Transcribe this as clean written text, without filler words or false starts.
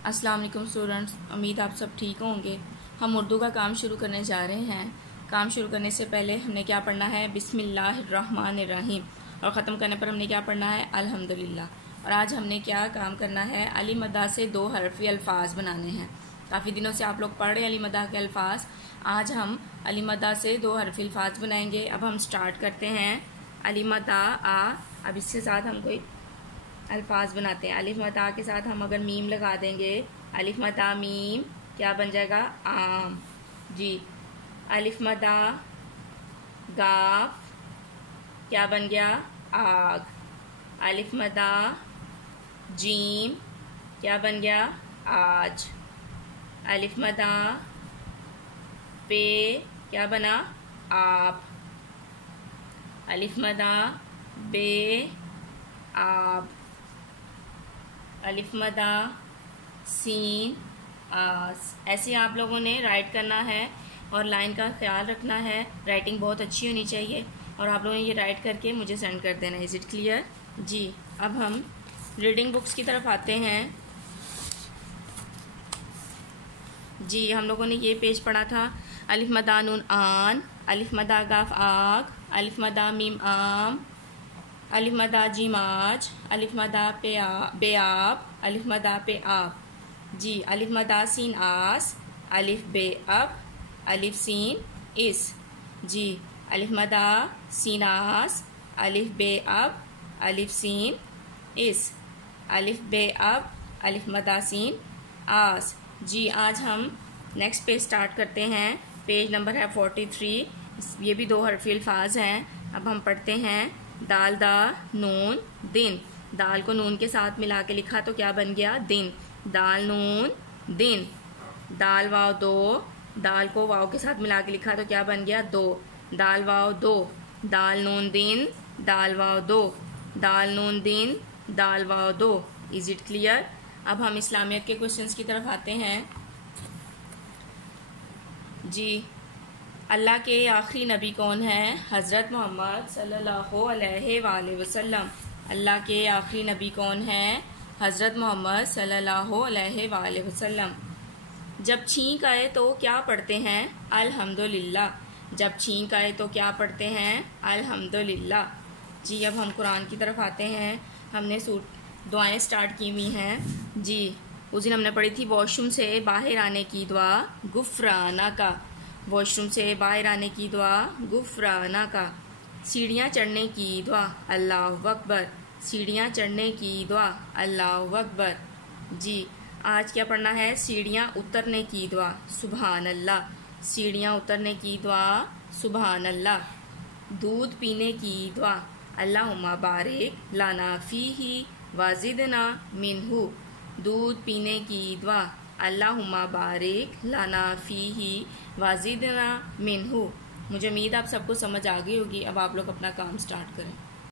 अस्सलाम वालेकुम स्टूडेंट्स, उम्मीद आप सब ठीक होंगे। हम उर्दू का काम शुरू करने जा रहे हैं। काम शुरू करने से पहले हमने क्या पढ़ना है? बिस्मिल्लाहिर्रहमानिर्रहीम। और ख़त्म करने पर हमने क्या पढ़ना है? अल्हम्दुलिल्लाह। और आज हमने क्या काम करना है? अली मद्दा से 2 हरफी अल्फाज बनाने हैं। काफ़ी दिनों से आप लोग पढ़ रहे हैं अली मद्दा के अल्फाज। आज हम अली मद्दा से 2 हरफी अल्फाज बनाएंगे। अब हम स्टार्ट करते हैं। अली मद्दा आ। अब इसके साथ हम कोई अल्फाज बनाते हैं। अलिफ मद्दा के साथ हम अगर मीम लगा देंगे, अलिफ मद्दा मीम, क्या बन जाएगा? आम। जी। अलिफ मद्दा गाफ, क्या बन गया? आग। अलिफ मद्दा जीम, क्या बन गया? आज। अलिफ मद्दा पे, क्या बना? आप। अलिफ मद्दा बे, आप। अलिफ मद्दा सीन, आस। ऐसे आप लोगों ने राइट करना है और लाइन का ख्याल रखना है। राइटिंग बहुत अच्छी होनी चाहिए और आप लोगों ने ये राइट करके मुझे सेंड कर देना। Is it clear? जी। अब हम रीडिंग बुक्स की तरफ आते हैं। जी, हम लोगों ने ये पेज पढ़ा था। अलिफ मद्दा नून आन, अलिफ मद्दा गाफ आग, अलिफ मद्दा मीम आम, अलिफ मद्दा जीम आज, अलिफ मद्दा बे आप, अलिफ मद्दा पे आप। जी। अलिफ मद्दा सीन आस, अलिफ बे अब, अलिफ सीन इस। जी। अलिफ मद्दा सीन आस, अलिफ बे अब, अलिफ सीन इस। अलिफ बे अब, अलिफ मद्दा सीन आस। जी। आज हम नेक्स्ट पेज स्टार्ट करते हैं। पेज नंबर है 43। ये भी 2 हरफी अल्फाज हैं। अब हम पढ़ते हैं। दाल दा नून दिन। दाल को नून के साथ मिला के लिखा तो क्या बन गया? दिन। दाल नून दिन। दाल वाव दो, दाल को वाव के साथ मिला के लिखा तो क्या बन गया? दो। दाल वाव दो। दाल नून दिन, दाल वाव दो। दाल नून दिन, दाल वाव दो। Is it clear? अब हम इस्लामियत के क्वेश्चंस की तरफ आते हैं। जी। अल्लाह के आखिरी नबी कौन है? हज़रत मोहम्मद सल्लल्लाहु अलैहि वसल्लम। अल्लाह के आखिरी नबी कौन है? हज़रत मोहम्मद सल्लल्लाहु अलैहि वसल्लम। जब छींक आए तो क्या पढ़ते हैं? अल्हम्दुलिल्लाह। जब छींक आए तो क्या पढ़ते हैं? अल्हम्दुलिल्लाह। जी। अब हम कुरान की तरफ आते हैं। हमने दुआएं स्टार्ट की हुई हैं। जी। उस दिन हमने पढ़ी थी वॉशरूम से बाहर आने की दुआ गुफराना का। वॉशरूम से बाहर आने की दुआ गुफराना का। सीढ़ियाँ चढ़ने की दुआ अल्लाहु अकबर। सीढ़ियाँ चढ़ने की दुआ अल्लाहु अकबर। जी। आज क्या पढ़ना है? सीढ़ियाँ उतरने की दुआ सुभान अल्लाह। सीढ़ियाँ उतरने की दुआ सुभान अल्लाह। दूध पीने की दुआ अल्लाहुम्मा बारिक लाना फीही वाजिदना मिनहू। दूध पीने की दुआ अल्लाहुम्मा बारिक लाना फीही वाजिदना मिनहू। मुझे उम्मीद आप सबको समझ आ गई होगी। अब आप लोग अपना काम स्टार्ट करें।